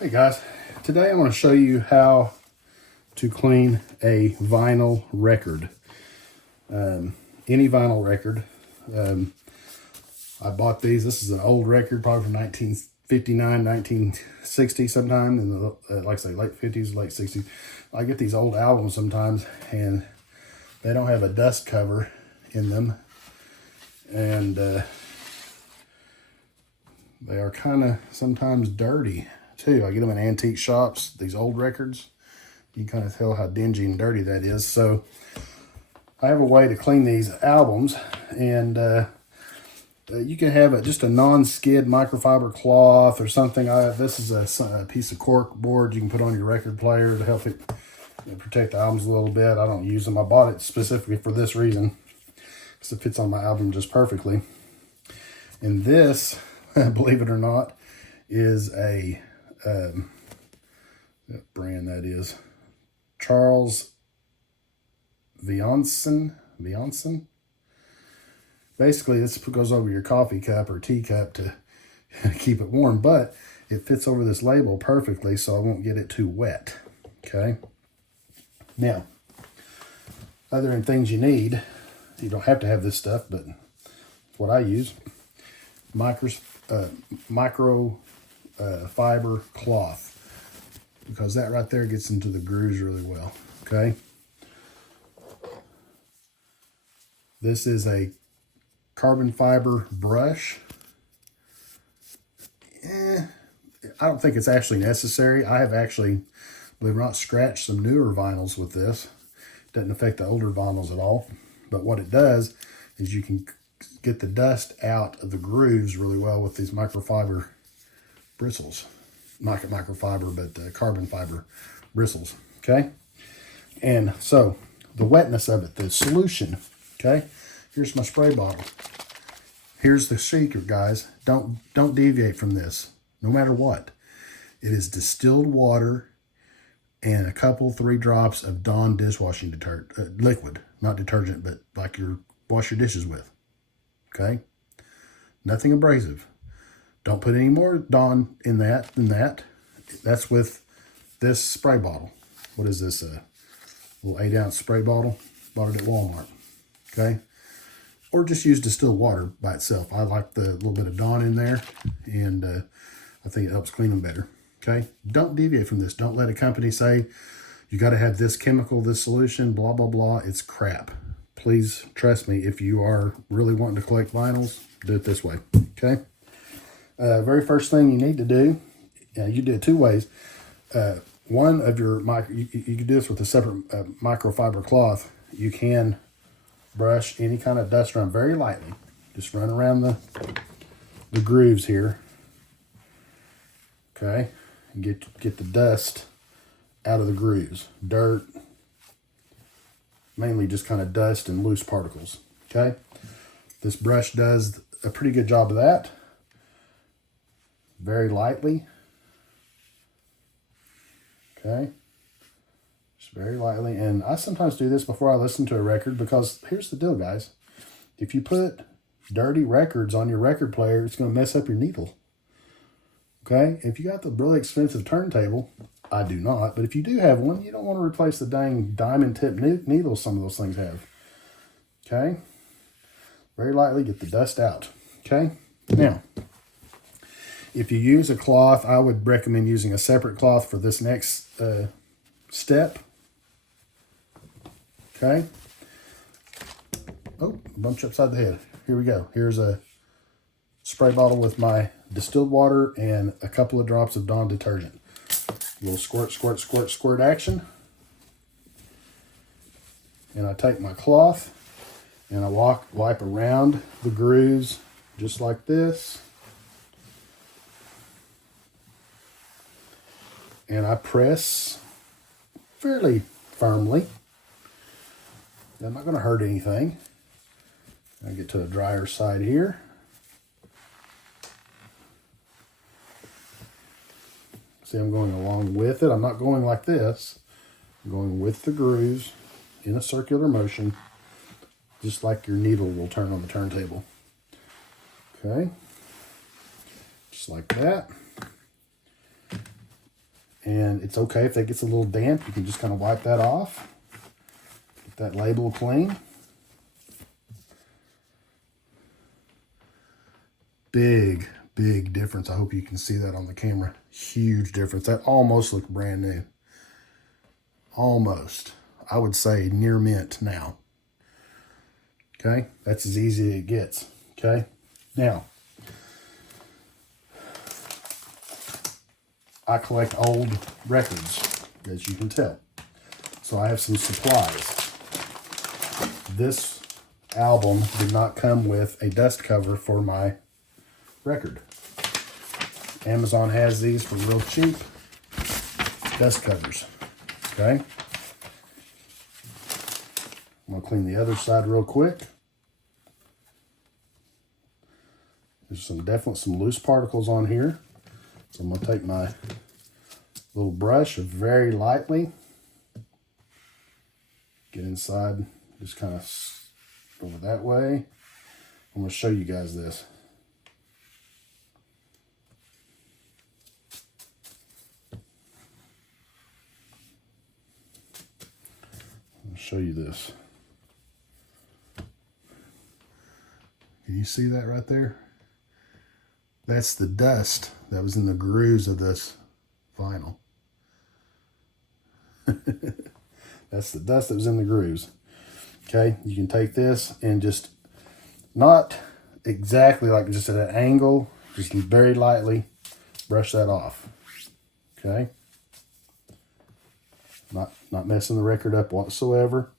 Hey guys, today I want to show you how to clean a vinyl record. Any vinyl record. I bought these. This is an old record, probably from 1959, 1960 sometime, in the, like I say, late 50s, late 60s. I get these old albums sometimes and they don't have a dust cover in them. And they are kind of sometimes dirty too. I get them in antique shops, these old records. You can kind of tell how dingy and dirty that is. So I have a way to clean these albums, and you can have just a non-skid microfiber cloth or something. This is a piece of cork board you can put on your record player to help it protect the albums a little bit. I don't use them. I bought it specifically for this reason, because it fits on my album just perfectly. And this, believe it or not, is a what brand that is? Charles Vianson. Basically, this goes over your coffee cup or tea cup to keep it warm, but it fits over this label perfectly, so I won't get it too wet. Okay. Now, other than things you need, you don't have to have this stuff, but what I use, micro fiber cloth, because that right there gets into the grooves really well. Okay. This is a carbon fiber brush. I don't think it's actually necessary. I have actually, believe it or not, scratched some newer vinyls with this. Doesn't affect the older vinyls at all. But what it does is you can get the dust out of the grooves really well with these microfiber bristles. Not microfiber, but carbon fiber bristles. Okay. And so the wetness of it, the solution. Okay. Here's my spray bottle. Here's the secret, guys. Don't deviate from this, no matter what. It is distilled water and a couple, 3 drops of Dawn dishwashing detergent, liquid, not detergent, but like you wash your dishes with. Okay? Nothing abrasive. Don't put any more Dawn in that than that. That's with this spray bottle. What is this? A little 8-ounce spray bottle. Bought it at Walmart. Okay? Or just use distilled water by itself. I like the little bit of Dawn in there, and I think it helps clean them better. Okay? Don't deviate from this. Don't let a company say, you got to have this chemical, this solution, blah, blah, blah. It's crap. Please trust me. If you are really wanting to collect vinyls, do it this way. Okay? Very first thing you need to do, you do it 2 ways. One of your you can do this with a separate microfiber cloth. You can brush any kind of dust around very lightly. Just run around the grooves here. Okay, and get the dust out of the grooves. Dirt, mainly just kind of dust and loose particles. Okay, this brush does a pretty good job of that. Very lightly. Okay. Just very lightly. And I sometimes do this before I listen to a record, because here's the deal, guys. If you put dirty records on your record player, it's going to mess up your needle. Okay? If you got the really expensive turntable, I do not, but if you do have one, you don't want to replace the dang diamond tip needles some of those things have. Okay? Very lightly, get the dust out. Okay? Now, if you use a cloth, I would recommend using a separate cloth for this next step. Okay. Oh, bumped you upside the head. Here we go. Here's a spray bottle with my distilled water and a couple of drops of Dawn detergent. A little squirt, squirt, squirt, squirt action. And I take my cloth and I wipe around the grooves just like this. And I press fairly firmly. I'm not going to hurt anything. I get to the drier side here. See, I'm going along with it. I'm not going like this. I'm going with the grooves in a circular motion, just like your needle will turn on the turntable. Okay. Just like that. And it's okay if that gets a little damp. You can just kind of wipe that off. Get that label clean. Big difference. I hope you can see that on the camera. Huge difference. That almost looked brand new. Almost. I would say near mint now. Okay, that's as easy as it gets. Okay, now I collect old records, as you can tell. So I have some supplies. This album did not come with a dust cover for my record. Amazon has these for real cheap. Dust covers. Okay. I'm going to clean the other side real quick. There's definitely some loose particles on here. So I'm going to take my little brush very lightly. Get inside, just kind of over that way. I'm going to show you guys this. I'll show you this. Can you see that right there? That's the dust that was in the grooves of this vinyl. That's the dust that was in the grooves. Okay, you can take this and just, not exactly like just at an angle, just very lightly brush that off. Okay. Not messing the record up whatsoever.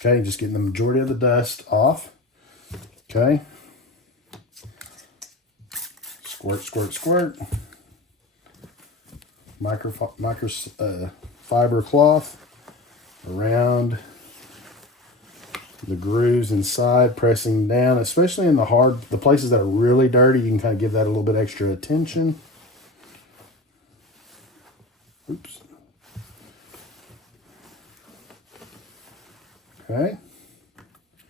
Okay, just getting the majority of the dust off. Okay. Squirt, squirt, squirt. Microfiber cloth around the grooves inside, pressing down, especially in the places that are really dirty. You can kind of give that a little bit extra attention. Oops. Okay.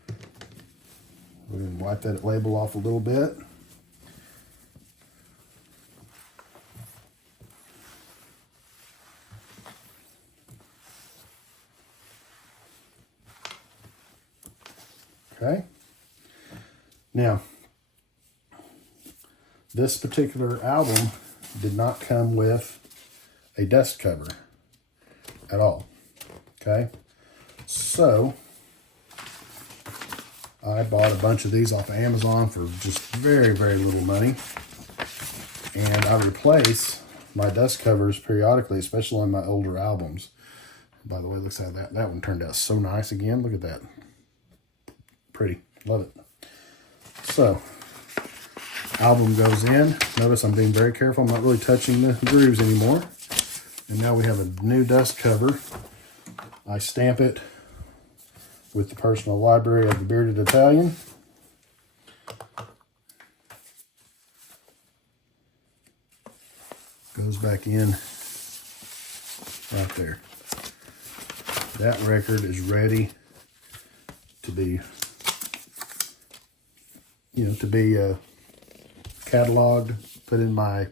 Go ahead and wipe that label off a little bit. Okay. Now, this particular album did not come with a dust cover at all. Okay. So, I bought a bunch of these off of Amazon for just very little money. And I replace my dust covers periodically, especially on my older albums. By the way, looks like that one turned out so nice again. Look at that. Pretty. Love it. So, album goes in. Notice I'm being very careful. I'm not really touching the grooves anymore. And now we have a new dust cover. I stamp it with the Personal Library of the Bearded Italian. Goes back in right there. That record is ready to be, cataloged, put in my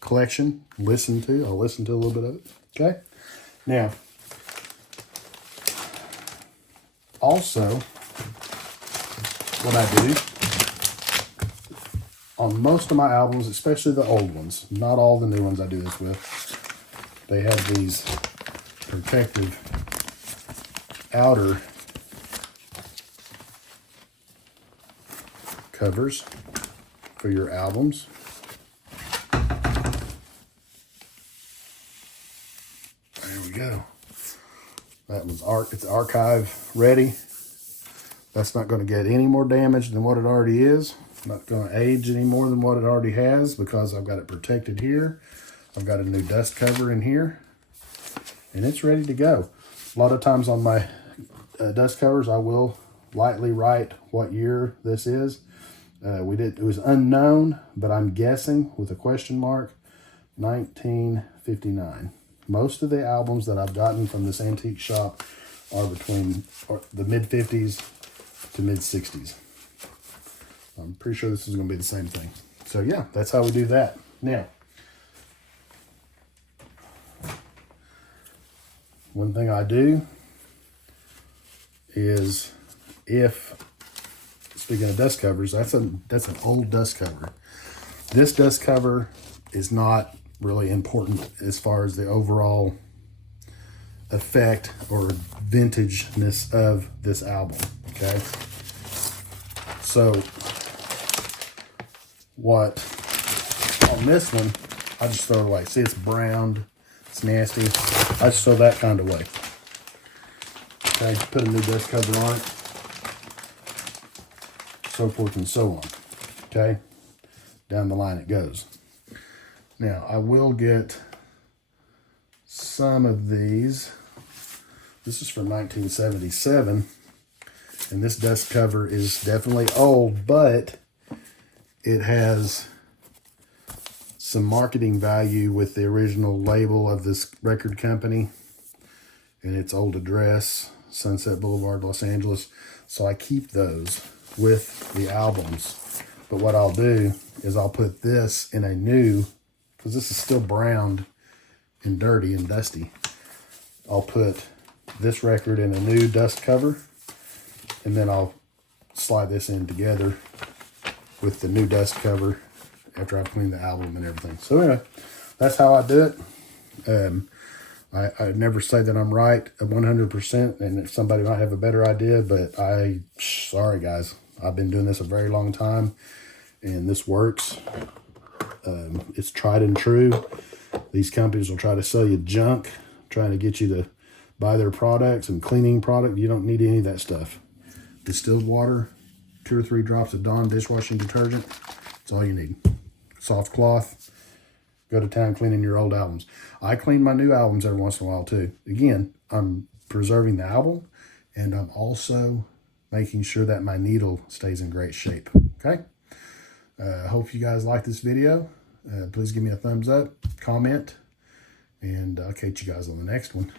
collection, I'll listen to a little bit of it. Okay. Now, also, what I do on most of my albums, especially the old ones, not all the new ones I do this with, they have these protective outer covers for your albums. There we go. That was it's archive ready. That's not going to get any more damage than what it already is. Not going to age any more than what it already has because I've got it protected here. I've got a new dust cover in here. And it's ready to go. A lot of times on my dust covers, I will lightly write what year this is. It was unknown, but I'm guessing with a question mark, 1959. Most of the albums that I've gotten from this antique shop are between the mid-50s to mid-60s. I'm pretty sure this is going to be the same thing. So yeah, that's how we do that. Now, one thing I do is, if, speaking of dust covers, that's an old dust cover. This dust cover is not really important as far as the overall effect or vintageness of this album, okay? So what, on this one, I just throw it away. See, it's browned, it's nasty. I just throw that kind of away. Okay, put a new dust cover on it, so forth and so on. Okay, down the line it goes. Now, I will get some of these. This is from 1977, and this dust cover is definitely old, but it has some marketing value with the original label of this record company and its old address, Sunset Boulevard, Los Angeles. So I keep those with the albums. But what I'll do is I'll put this in a new, because this is still browned and dirty and dusty, I'll put this record in a new dust cover, and then I'll slide this in together with the new dust cover after I've cleaned the album and everything. So anyway, that's how I do it. I never say that I'm right 100%, and somebody might have a better idea, but sorry guys, I've been doing this a very long time, and this works. It's tried and true. These companies will try to sell you junk, trying to get you to buy their products and cleaning product. You don't need any of that stuff. Distilled water, 2 or 3 drops of Dawn dishwashing detergent. That's all you need. Soft cloth. Go to town cleaning your old albums. I clean my new albums every once in a while too. Again, I'm preserving the album, and I'm also making sure that my needle stays in great shape. Okay? I hope you guys like this video. Please give me a thumbs up, comment, and I'll catch you guys on the next one.